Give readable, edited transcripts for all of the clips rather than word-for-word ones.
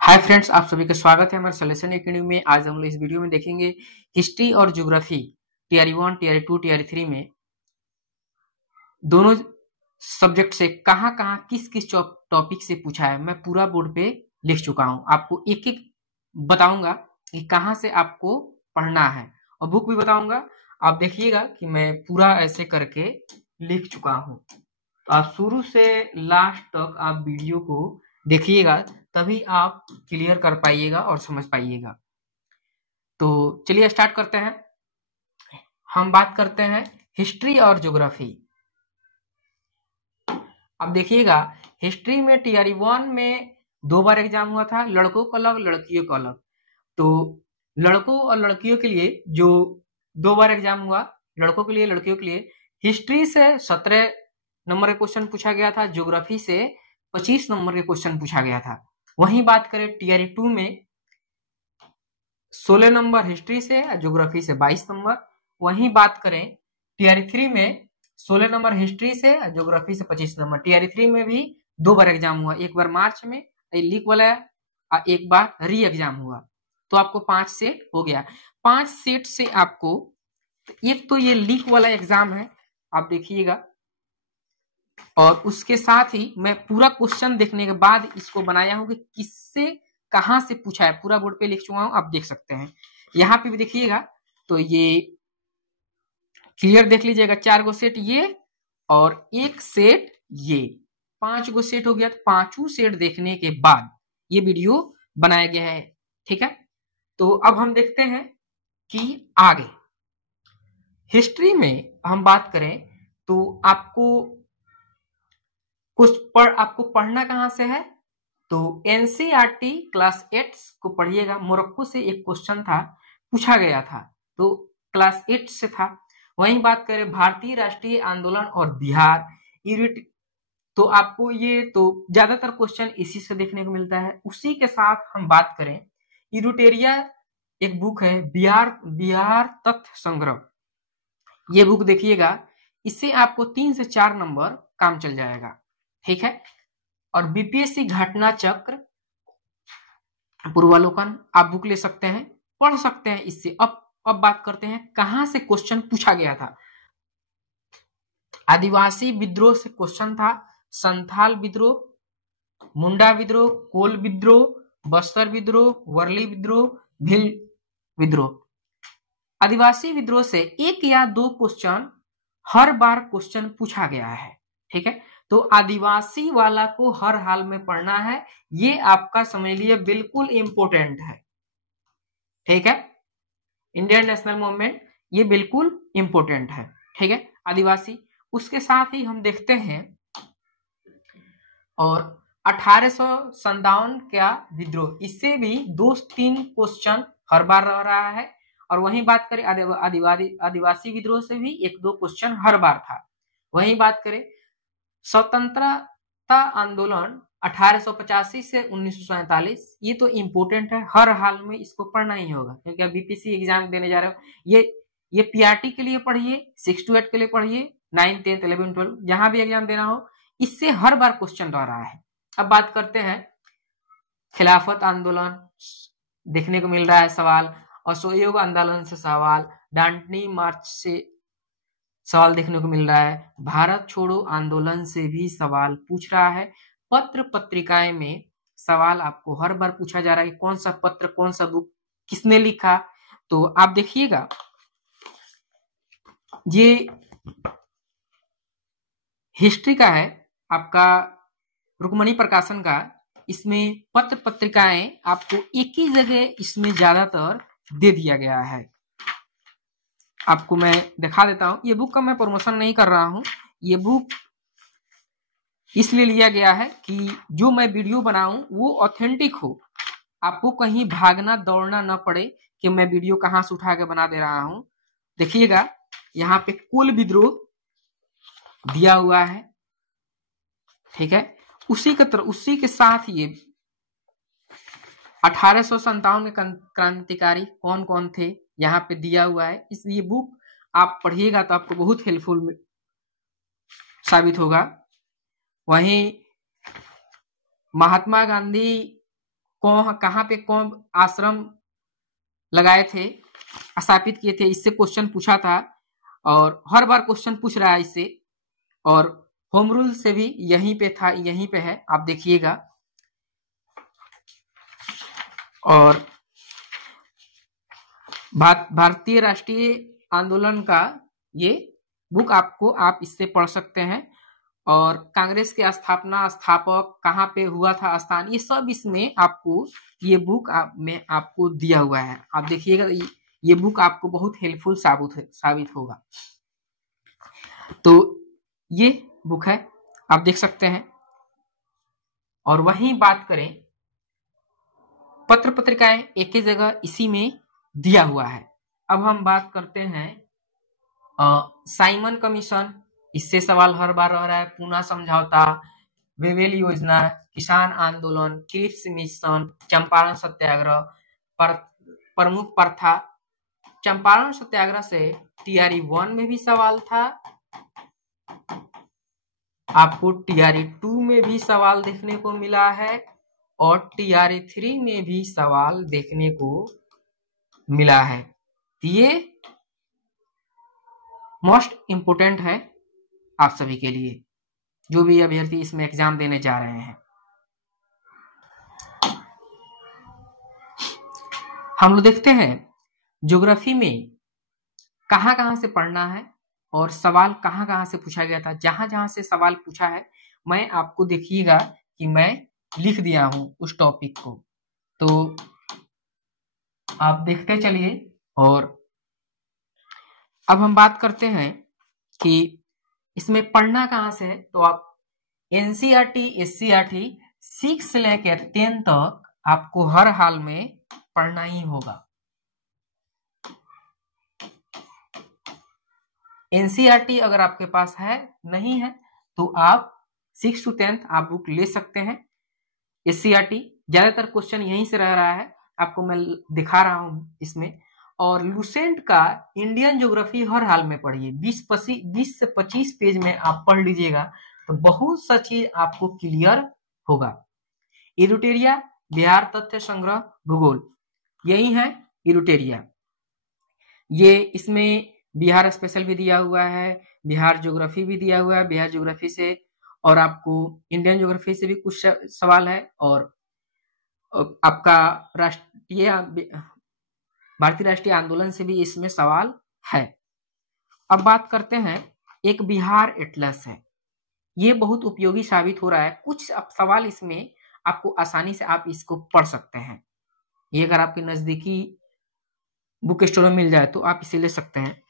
Hi friends, आप सभी का स्वागत है हमारे सॉल्यूशन एकेडमी में। आज हम लोग इस वीडियो में देखेंगे हिस्ट्री और ज्योग्राफी टीआर 1, टीआर 2, टीआर 3 में दोनों सब्जेक्ट से कहां कहां किस किस टॉपिक से पूछा है। मैं पूरा बोर्ड पे लिख चुका हूं, आपको एक एक बताऊंगा कि कहां से आपको पढ़ना है और बुक भी बताऊंगा। आप देखिएगा कि मैं पूरा ऐसे करके लिख चुका हूं, तो आप शुरू से लास्ट तक आप वीडियो को देखिएगा, तभी आप क्लियर कर पाइएगा और समझ पाइएगा। तो चलिए स्टार्ट करते हैं। हम बात करते हैं हिस्ट्री और ज्योग्राफी। अब देखिएगा, हिस्ट्री में टीआर 1 में 2 बार एग्जाम हुआ था, लड़कों का अलग लड़कियों का अलग। तो लड़कों और लड़कियों के लिए जो 2 बार एग्जाम हुआ, लड़कों के लिए लड़कियों के लिए, हिस्ट्री से 17 नंबर का क्वेश्चन पूछा गया था, ज्योग्राफी से 25 नंबर के क्वेश्चन पूछा गया था। वहीं बात करें टीआर 2 में 16 नंबर हिस्ट्री से, ज्योग्राफी से 22 नंबर। वहीं बात करें टीआर 3 में 16 नंबर हिस्ट्री से, ज्योग्राफी से 25 नंबर। टीआर 3 में भी 2 बार एग्जाम हुआ, एक बार मार्च में लीक वाला, एक बार री एग्जाम हुआ। तो आपको 5 सेट हो गया। 5 सेट से आपको, एक तो ये लीक वाला एग्जाम है, आप देखिएगा, और उसके साथ ही मैं पूरा क्वेश्चन देखने के बाद इसको बनाया हूं कि किससे कहां से पूछा है। पूरा बोर्ड पे लिख चुका हूं, आप देख सकते हैं। यहाँ पे भी देखिएगा तो ये क्लियर देख लीजिएगा, 4 गो सेट ये और 1 सेट ये, 5 गो सेट हो गया। तो 5 सेट देखने के बाद ये वीडियो बनाया गया है, ठीक है। तो अब हम देखते हैं कि आगे हिस्ट्री में हम बात करें तो आपको आपको पढ़ना कहां से है, तो एनसीईआरटी क्लास 8 को पढ़िएगा। मोरक्को से एक क्वेश्चन था, पूछा गया था, तो क्लास 8 से था। वहीं बात करें भारतीय राष्ट्रीय आंदोलन और बिहार, तो आपको ये तो ज्यादातर क्वेश्चन इसी से देखने को मिलता है। उसी के साथ हम बात करें, इरुटेरिया एक बुक है, बिहार तथ्य संग्रह, ये बुक देखिएगा, इससे आपको 3 से 4 नंबर काम चल जाएगा, ठीक है। और बीपीएससी घटना चक्र पूर्वालोकन आप बुक ले सकते हैं, पढ़ सकते हैं इससे। अब बात करते हैं कहां से क्वेश्चन पूछा गया था। आदिवासी विद्रोह से क्वेश्चन था, संथाल विद्रोह, मुंडा विद्रोह, कोल विद्रोह, बस्तर विद्रोह, वर्ली विद्रोह, भील विद्रोह। आदिवासी विद्रोह से 1 या 2 क्वेश्चन हर बार क्वेश्चन पूछा गया है, ठीक है। तो आदिवासी वाला को हर हाल में पढ़ना है, ये आपका समझ लिए बिल्कुल इंपोर्टेंट है, ठीक है। इंडियन नेशनल मूवमेंट ये बिल्कुल इंपोर्टेंट है, ठीक है, आदिवासी। उसके साथ ही हम देखते हैं और 1857 का विद्रोह, इससे भी 2-3 क्वेश्चन हर बार रह रहा है। और वहीं बात करें आदिवासी विद्रोह से भी 1-2 क्वेश्चन हर बार था। वहीं बात करें स्वतंत्रता आंदोलन 1885 से 1947, ये तो इंपोर्टेंट है, हर हाल में इसको पढ़ना ही होगा, क्योंकि आप बीपीएससी एग्जाम देने जा रहे हो। ये पीआरटी के लिए पढ़िए, 6 to 8 के लिए पढ़िए, 9, 10, 11, 12 जहां भी एग्जाम देना हो, इससे हर बार क्वेश्चन रह रहा है। अब बात करते हैं खिलाफत आंदोलन, देखने को मिल रहा है सवाल, असहयोग आंदोलन से सवाल, डांडनी मार्च से सवाल देखने को मिल रहा है, भारत छोड़ो आंदोलन से भी सवाल पूछ रहा है। पत्र पत्रिकाएं में सवाल आपको हर बार पूछा जा रहा है, कौन सा पत्र, कौन सा बुक, किसने लिखा। तो आप देखिएगा, ये हिस्ट्री का है आपका, रुक्मणी प्रकाशन का। इसमें पत्र पत्रिकाएं आपको एक ही जगह इसमें ज्यादातर दे दिया गया है। आपको मैं दिखा देता हूं, ये बुक का मैं प्रमोशन नहीं कर रहा हूं, ये बुक इसलिए लिया गया है कि जो मैं वीडियो बनाऊं वो ऑथेंटिक हो, आपको कहीं भागना दौड़ना ना पड़े कि मैं वीडियो कहां से उठा के बना दे रहा हूं। देखिएगा यहाँ पे कुल विद्रोह दिया हुआ है, ठीक है। उसी के साथ ये 1857 में क्रांतिकारी कौन कौन थे यहाँ पे दिया हुआ है। इसलिए बुक आप पढ़िएगा तो आपको बहुत हेल्पफुल साबित होगा। वहीं महात्मा गांधी कहाँ पे कौन आश्रम लगाए थे, स्थापित किए थे, इससे क्वेश्चन पूछा था और हर बार क्वेश्चन पूछ रहा है इससे। और होम रूल से भी यहीं पे था, यहीं पे है, आप देखिएगा। और भारतीय राष्ट्रीय आंदोलन का ये बुक आपको, आप इससे पढ़ सकते हैं। और कांग्रेस के स्थापना, स्थापक, कहाँ पे हुआ था स्थान, ये सब इसमें आपको ये बुक में आपको दिया हुआ है। आप देखिएगा ये बुक आपको बहुत हेल्पफुल साबित होगा। तो ये बुक है, आप देख सकते हैं। और वहीं बात करें पत्र पत्रिकाएं, एक ही जगह इसी में दिया हुआ है। अब हम बात करते हैं साइमन कमीशन, इससे सवाल हर बार रह रहा है। पूना समझौता, वेवेल योजना, किसान आंदोलन, क्रिप्स मिशन, चंपारण सत्याग्रह, प्रमुख प्रथा। चंपारण सत्याग्रह से टीआरई 1 में भी सवाल था, आपको टीआरई 2 में भी सवाल देखने को मिला है और टीआरई 3 में भी सवाल देखने को मिला है। ये मोस्ट इंपोर्टेंट है आप सभी के लिए, जो भी अभ्यर्थी इसमें एग्जाम देने जा रहे हैं। हम लोग देखते हैं ज्योग्राफी में कहाँ से पढ़ना है और सवाल कहाँ से पूछा गया था। जहां से सवाल पूछा है, मैं आपको देखिएगा कि मैं लिख दिया हूं उस टॉपिक को, तो आप देखते चलिए। और अब हम बात करते हैं कि इसमें पढ़ना कहाँ से है, तो आप एनसीईआरटी, एससीईआरटी 6 से लेकर 10 तक आपको हर हाल में पढ़ना ही होगा। एनसीईआरटी अगर आपके पास है, नहीं है, तो आप 6 to 10 आप बुक ले सकते हैं। एससीईआरटी ज्यादातर क्वेश्चन यहीं से रह रहा है, आपको मैं दिखा रहा हूं इसमें। और लुसेंट का इंडियन ज्योग्राफी हर हाल में पढ़िए, 20 से 25 पेज में आप पढ़ लीजिएगा तो बहुत सा चीज आपको क्लियर होगा। इरुटेरिया, बिहार तथ्य संग्रह, भूगोल, यही है इरुटेरिया। ये इसमें बिहार स्पेशल भी दिया हुआ है, बिहार ज्योग्राफी भी दिया हुआ है, बिहार ज्योग्राफी से और आपको इंडियन ज्योग्राफी से भी कुछ सवाल है। और आपका भारतीय राष्ट्रीय आंदोलन से भी इसमें सवाल है। अब बात करते हैं, एक बिहार एटलस है, ये बहुत उपयोगी साबित हो रहा है। कुछ सवाल इसमें आपको आसानी से आप इसको पढ़ सकते हैं। ये अगर आपके नजदीकी बुक स्टोर में मिल जाए तो आप इसे ले सकते हैं।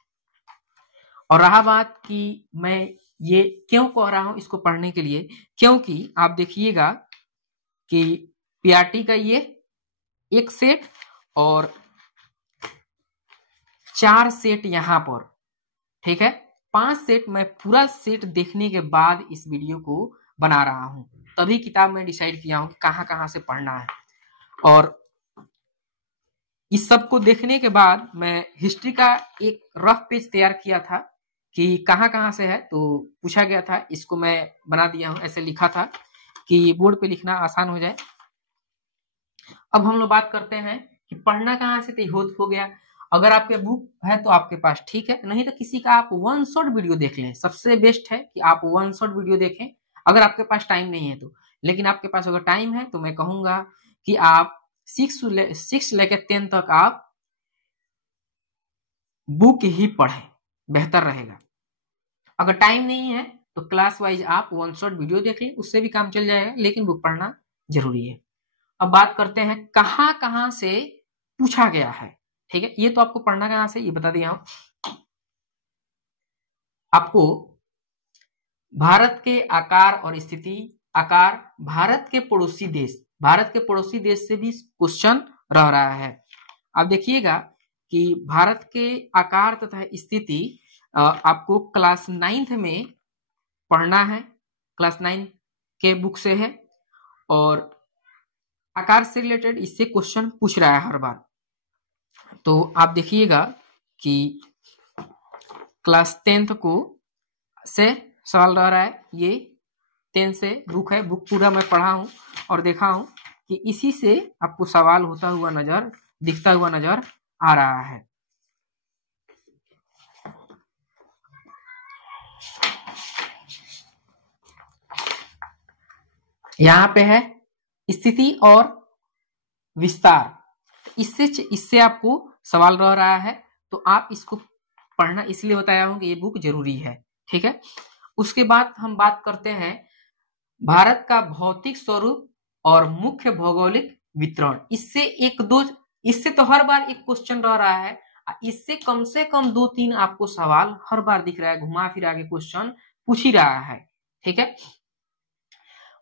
और रहा बात कि मैं ये क्यों कह रहा हूं इसको पढ़ने के लिए, क्योंकि आप देखिएगा कि पीआरटी का ये एक सेट और 4 सेट यहां पर, ठीक है, 5 सेट। मैं पूरा सेट देखने के बाद इस वीडियो को बना रहा हूं, तभी किताब में डिसाइड किया हूं कहाँ से पढ़ना है। और इस सब को देखने के बाद मैं हिस्ट्री का एक रफ पेज तैयार किया था कि कहाँ से है, तो पूछा गया था, इसको मैं बना दिया हूं, ऐसे लिखा था कि बोर्ड पे लिखना आसान हो जाए। अब हम लोग बात करते हैं कि पढ़ना कहाँ से, तो हो गया। अगर आपके बुक है तो आपके पास ठीक है, नहीं तो किसी का आप 1 शॉट वीडियो देख लें। सबसे बेस्ट है कि आप 1 शॉट वीडियो देखें अगर आपके पास टाइम नहीं है तो। लेकिन आपके पास अगर टाइम है तो मैं कहूंगा कि आप 6 लेकर 10 तक आप बुक ही पढ़ें, बेहतर रहेगा। अगर टाइम नहीं है तो क्लास वाइज आप 1 शॉट वीडियो देख लें, उससे भी काम चल जाएगा, लेकिन बुक पढ़ना जरूरी है। अब बात करते हैं कहाँ से पूछा गया है, ठीक है। ये तो आपको पढ़ना कहाँ से ये बता दिया हूं। आपको भारत के आकार और स्थिति, आकार, भारत के पड़ोसी देश से भी क्वेश्चन रह रहा है। आप देखिएगा कि भारत के आकार तथा स्थिति आपको क्लास 9th में पढ़ना है, क्लास 9 के बुक से है। और आकार से रिलेटेड इससे क्वेश्चन पूछ रहा है हर बार, तो आप देखिएगा कि क्लास 10th को से सवाल रह रहा है। ये 10 से बुक है, बुक पूरा मैं पढ़ा हूं और देखा हूं कि इसी से आपको सवाल होता हुआ दिखता हुआ नजर आ रहा है। यहाँ पे है स्थिति और विस्तार, इससे आपको सवाल रह रहा है, तो आप इसको पढ़ना इसलिए बताया हूं कि ये बुक जरूरी है। ठीक है, उसके बाद हम बात करते हैं भारत का भौतिक स्वरूप और मुख्य भौगोलिक वितरण। इससे तो हर बार एक क्वेश्चन रह रहा है, इससे कम से कम 2-3 आपको सवाल हर बार दिख रहा है, घुमा फिरा के क्वेश्चन पूछ ही रहा है। ठीक है,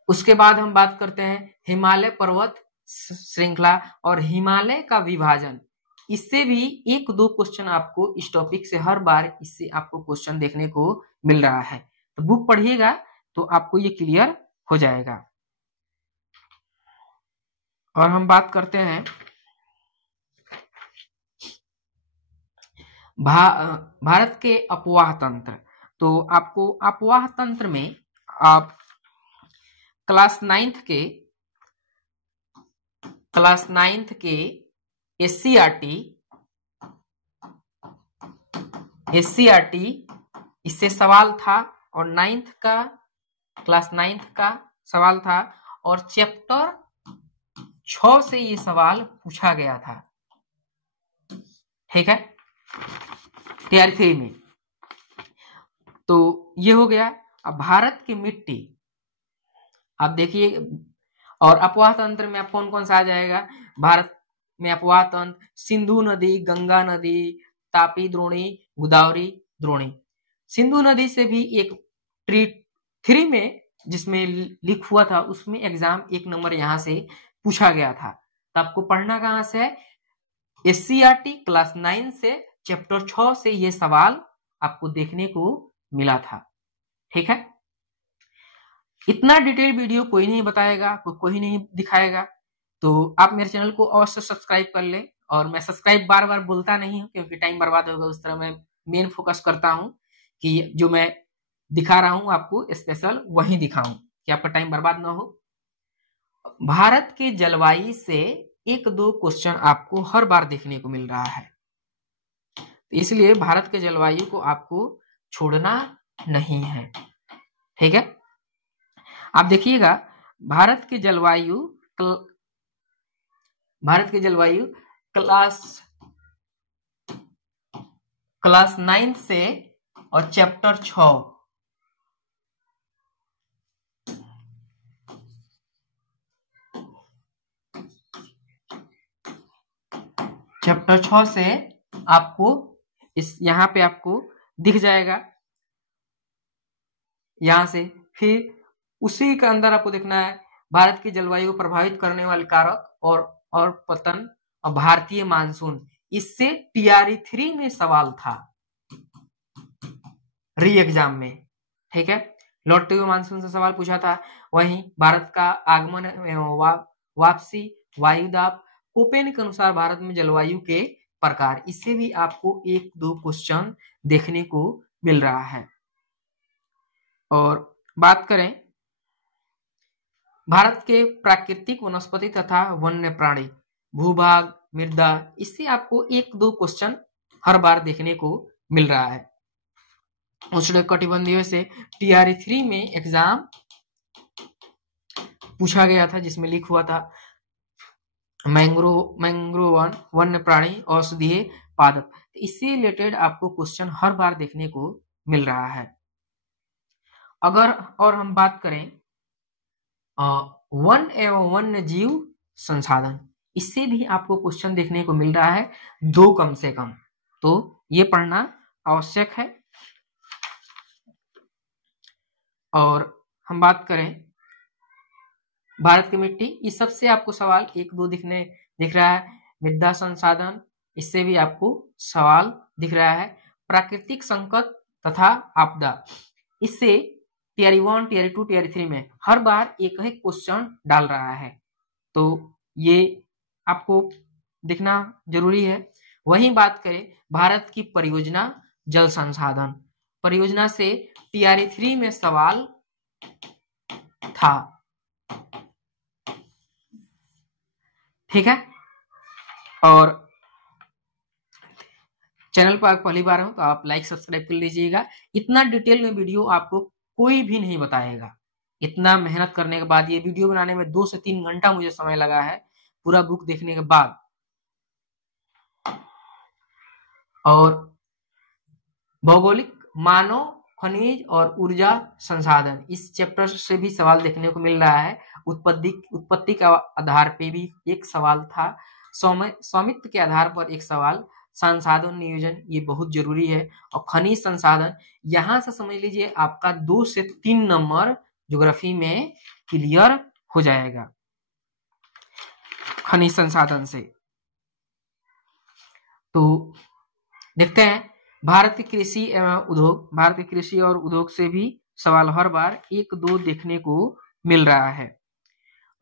उसके बाद हम बात करते हैं हिमालय पर्वत श्रृंखला और हिमालय का विभाजन। इससे भी 1-2 क्वेश्चन आपको इस टॉपिक से हर बार इससे आपको क्वेश्चन देखने को मिल रहा है, तो बुक पढ़िएगा तो आपको ये क्लियर हो जाएगा। और हम बात करते हैं भारत के अपवाह तंत्र। तो आपको अपवाह तंत्र में आप क्लास 9th के SCRT इससे सवाल था, और क्लास 9th का सवाल था, और चैप्टर 6 से ये सवाल पूछा गया था। ठीक है, Tier 3 में। तो ये हो गया। अब भारत की मिट्टी आप देखिए, और अपवाह तंत्र में आप कौन कौन सा आ जाएगा। भारत में अपवाह तंत्र सिंधु नदी, गंगा नदी, तापी द्रोणी, गोदावरी द्रोणी। सिंधु नदी से भी एक Tier 3 में जिसमें लिख हुआ था, उसमें एग्जाम 1 नंबर यहाँ से पूछा गया था। तो आपको पढ़ना कहाँ से है, SCRT क्लास 9 से चैप्टर 6 से ये सवाल आपको देखने को मिला था। ठीक है, इतना डिटेल वीडियो कोई नहीं बताएगा, कोई नहीं दिखाएगा, तो आप मेरे चैनल को अवश्य सब्सक्राइब कर ले। और मैं सब्सक्राइब बार बार बोलता नहीं हूँ क्योंकि टाइम बर्बाद होगा, उस तरह मैं मेन फोकस करता हूँ कि जो मैं दिखा रहा हूँ आपको स्पेशल वही दिखाऊं कि आपका टाइम बर्बाद ना हो। भारत के जलवायु से 1-2 क्वेश्चन आपको हर बार देखने को मिल रहा है, इसलिए भारत के जलवायु को आपको छोड़ना नहीं है। ठीक है, आप देखिएगा भारत के जलवायु क्लास 9 से और चैप्टर 6 से आपको यहाँ पे आपको दिख जाएगा, यहाँ से। फिर उसी के अंदर आपको देखना है भारत की जलवायु को प्रभावित करने वाले कारक और पतन और भारतीय मानसून। इससे Tier 3 में सवाल था री एग्जाम में। ठीक है, लौटते हुए मानसून से सवाल पूछा था। वहीं भारत का आगमन वापसी, वायुदाब, कोपेन के अनुसार भारत में जलवायु के प्रकार, इससे भी आपको 1-2 क्वेश्चन देखने को मिल रहा है। और बात करें भारत के प्राकृतिक वनस्पति तथा वन्य प्राणी, भूभाग, मृदा, इससे आपको 1-2 क्वेश्चन हर बार देखने को मिल रहा है। उष्णकटिबंधीय से Tier 3 में एग्जाम पूछा गया था, जिसमें लिखा हुआ था मैंग्रोव वन्य प्राणी औषधीय पादप। इससे रिलेटेड आपको क्वेश्चन हर बार देखने को मिल रहा है। अगर और हम बात करें वन एवं वन्य जीव संसाधन, इससे भी आपको क्वेश्चन देखने को मिल रहा है 2 कम से कम, तो ये पढ़ना आवश्यक है। और हम बात करें भारत की मिट्टी, इस सबसे आपको सवाल 1-2 दिख रहा है। मृदा संसाधन, इससे भी आपको सवाल दिख रहा है। प्राकृतिक संकट तथा आपदा, इससे Tier 1, Tier 2, Tier 3 में हर बार एक ही क्वेश्चन डाल रहा है, तो ये आपको दिखना जरूरी है। वहीं बात करें भारत की परियोजना जल संसाधन, परियोजना से Tier 3 में सवाल था। ठीक है। और चैनल पर आप पहली बार हो तो आप लाइक सब्सक्राइब कर लीजिएगा। इतना डिटेल में वीडियो आपको कोई भी नहीं बताएगा। इतना मेहनत करने के बाद ये वीडियो बनाने में 2 से 3 घंटा मुझे समय लगा है पूरा बुक देखने के बाद। और भौगोलिक, मानव, खनिज और ऊर्जा संसाधन, इस चैप्टर से भी सवाल देखने को मिल रहा है। उत्पत्ति के आधार पे भी एक सवाल था, स्वामित्व के आधार पर एक सवाल, संसाधन नियोजन ये बहुत जरूरी है। और खनिज संसाधन यहां से समझ लीजिए आपका 2 से 3 नंबर ज्योग्राफी में क्लियर हो जाएगा खनिज संसाधन से। तो देखते हैं भारतीय कृषि एवं उद्योग, भारतीय कृषि और उद्योग से भी सवाल हर बार 1-2 देखने को मिल रहा है।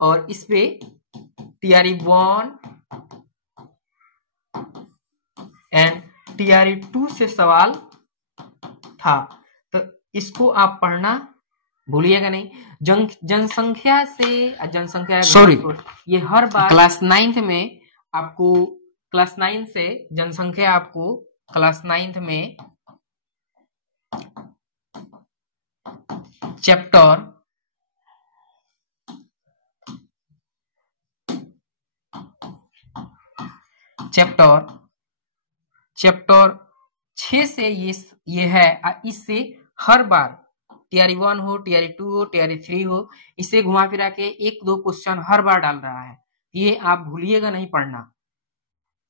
और इस पे TRE 1 एंड TRE 2 से सवाल था, तो इसको आप पढ़ना भूलिएगा नहीं। जनसंख्या से ये हर बार क्लास 9th में आपको, क्लास 9 से जनसंख्या आपको क्लास 9th में चैप्टर चैप्टर 6 से ये है। इससे हर बार TRE 1 हो, TRE 2 हो, TRE 3 हो, इसे घुमा फिरा के 1-2 क्वेश्चन हर बार डाल रहा है। ये आप भूलिएगा नहीं पढ़ना।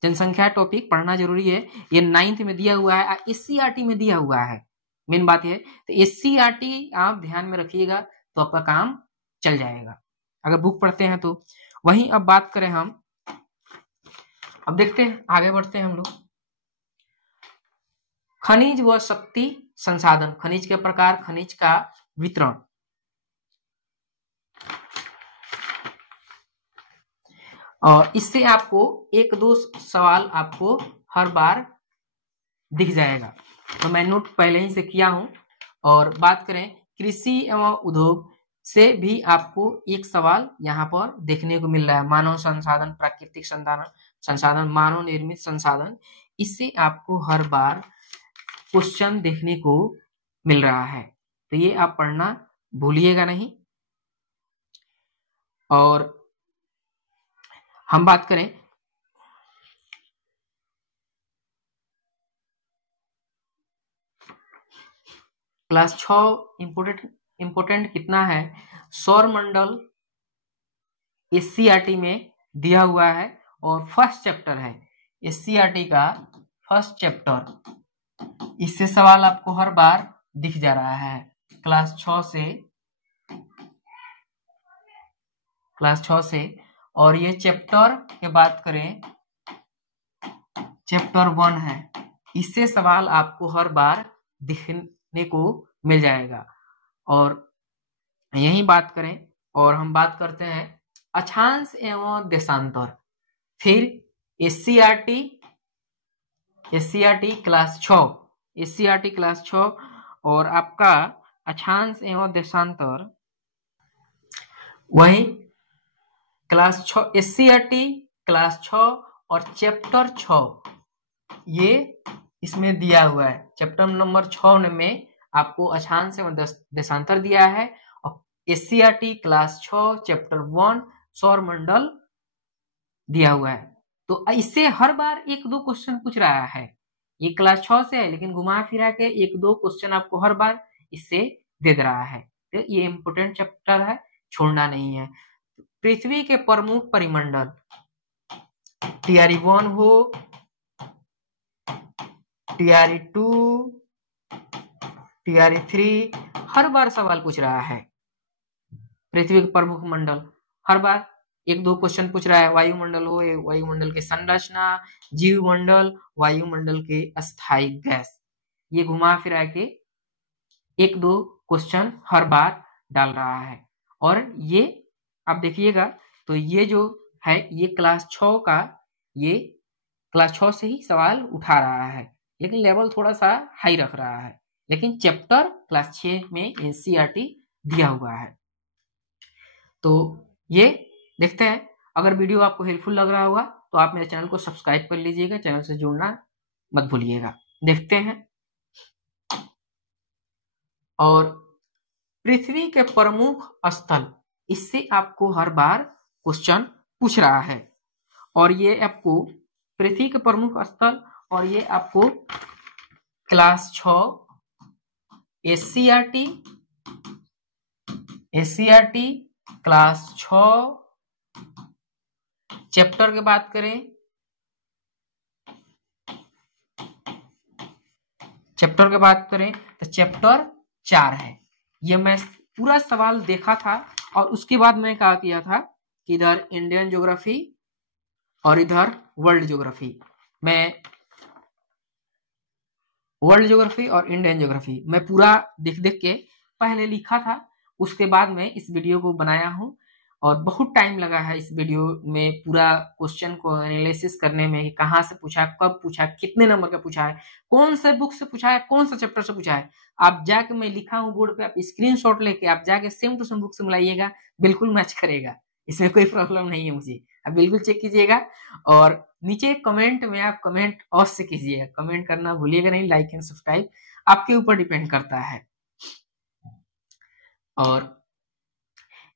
जनसंख्या टॉपिक पढ़ना जरूरी है। ये 9th में दिया हुआ है, SCERT में दिया हुआ है। मेन बात है तो SCERT आप ध्यान में रखिएगा तो आपका काम चल जाएगा अगर बुक पढ़ते हैं तो। वहीं अब बात करें हम, अब देखते हैं, आगे बढ़ते हैं हम लोग। खनिज व शक्ति संसाधन, खनिज के प्रकार, खनिज का वितरण। और इससे आपको 1-2 सवाल आपको हर बार दिख जाएगा। तो मैं नोट पहले ही से किया हूं। और बात करें कृषि एवं उद्योग से भी आपको एक सवाल यहाँ पर देखने को मिल रहा है, मानव संसाधन, प्राकृतिक संसाधन, मानव निर्मित संसाधन। इससे आपको हर बार क्वेश्चन देखने को मिल रहा है, तो ये आप पढ़ना भूलिएगा नहीं। और हम बात करें क्लास 6 इंपोर्टेंट कितना है, सौर मंडल SCERT में दिया हुआ है और फर्स्ट चैप्टर है SCERT का फर्स्ट चैप्टर। इससे सवाल आपको हर बार दिख जा रहा है क्लास 6 से। और ये चैप्टर के बात करें, चैप्टर 1 है, इससे सवाल आपको हर बार दिखने को मिल जाएगा। और यही बात करें, और हम बात करते हैं अक्षांश एवं देशांतर। फिर SCERT क्लास 6 और आपका अक्षांश एवं देशांतर वही क्लास 6, SCERT क्लास 6 और चैप्टर 6 ये इसमें दिया हुआ है। चैप्टर नंबर 6 में आपको अक्षांश एवं देशांतर दिया है और SCERT क्लास 6 चैप्टर 1 सौर मंडल दिया हुआ है। तो इससे हर बार 1-2 क्वेश्चन पूछ रहा है। ये क्लास 6 से है लेकिन घुमा फिरा के 1-2 क्वेश्चन आपको हर बार इससे दे रहा है। तो ये इंपोर्टेंट चैप्टर है, छोड़ना नहीं है। पृथ्वी के प्रमुख परिमंडल, TRE 1 हो, TRE 2, TRE 3, हर बार सवाल पूछ रहा है। पृथ्वी के प्रमुख मंडल हर बार 1-2 क्वेश्चन पूछ रहा है। वायुमंडल हो, वायुमंडल की संरचना, जीवमंडल, वायुमंडल के अस्थायी गैस, ये घुमा फिरा के 1-2 क्वेश्चन हर बार डाल रहा है। और ये आप देखिएगा तो ये जो है ये क्लास 6 का, ये क्लास 6 से ही सवाल उठा रहा है लेकिन लेवल थोड़ा सा हाई रख रहा है। लेकिन चैप्टर क्लास 6 में SCERT दिया हुआ है। तो ये देखते हैं अगर वीडियो आपको हेल्पफुल लग रहा होगा तो आप मेरे चैनल को सब्सक्राइब कर लीजिएगा, चैनल से जुड़ना मत भूलिएगा। देखते हैं। और पृथ्वी के प्रमुख स्थल, इससे आपको हर बार क्वेश्चन पूछ रहा है। और ये आपको पृथ्वी के प्रमुख स्थल, और ये आपको क्लास 6 एससीईआरटी क्लास 6 चैप्टर की बात करें, तो चैप्टर 4 है। ये मैं पूरा सवाल देखा था और उसके बाद मैं क्या किया था कि इधर इंडियन ज्योग्राफी और इधर वर्ल्ड ज्योग्राफी, मैं वर्ल्ड ज्योग्राफी और इंडियन ज्योग्राफी मैं पूरा देख के पहले लिखा था, उसके बाद मैं इस वीडियो को बनाया हूं। और बहुत टाइम लगा है इस वीडियो में पूरा क्वेश्चन को एनालिसिस करने में, कहाँ से पूछा, कब पूछा, कितने नंबर का पूछा है, कौन से बुक से पूछा है, कौन सा चैप्टर से पूछा है। आप जाके, मैं लिखा हूँ बोर्ड पे, आप स्क्रीनशॉट लेके आप जाके सेम टू सेम बुक से मिलाइएगा, बिल्कुल मैच करेगा, इसमें कोई प्रॉब्लम नहीं है मुझे। आप बिल्कुल चेक कीजिएगा। और नीचे कमेंट में आप कमेंट अवश्य कीजिएगा, कमेंट करना भूलिएगा नहीं। लाइक एंड सब्सक्राइब आपके ऊपर डिपेंड करता है। और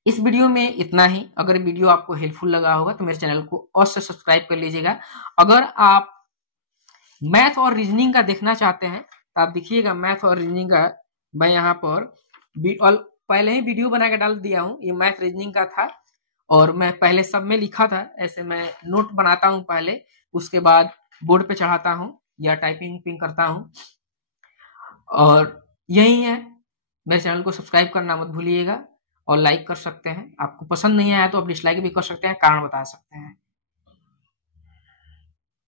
इस वीडियो में इतना ही। अगर वीडियो आपको हेल्पफुल लगा होगा तो मेरे चैनल को अवश्य सब्सक्राइब कर लीजिएगा। अगर आप मैथ और रीजनिंग का देखना चाहते हैं तो आप देखिएगा, मैथ और रीजनिंग का मैं यहाँ पर पहले ही वीडियो बना के डाल दिया हूँ। ये मैथ रीजनिंग का था और मैं पहले सब में लिखा था। ऐसे मैं नोट बनाता हूँ पहले, उसके बाद बोर्ड पे चढ़ाता हूँ या टाइपिंग करता हूँ। और यही है, मेरे चैनल को सब्सक्राइब करना मत भूलिएगा और लाइक कर सकते हैं। आपको पसंद नहीं आया तो आप डिसलाइक भी कर सकते हैं, कारण बता सकते हैं।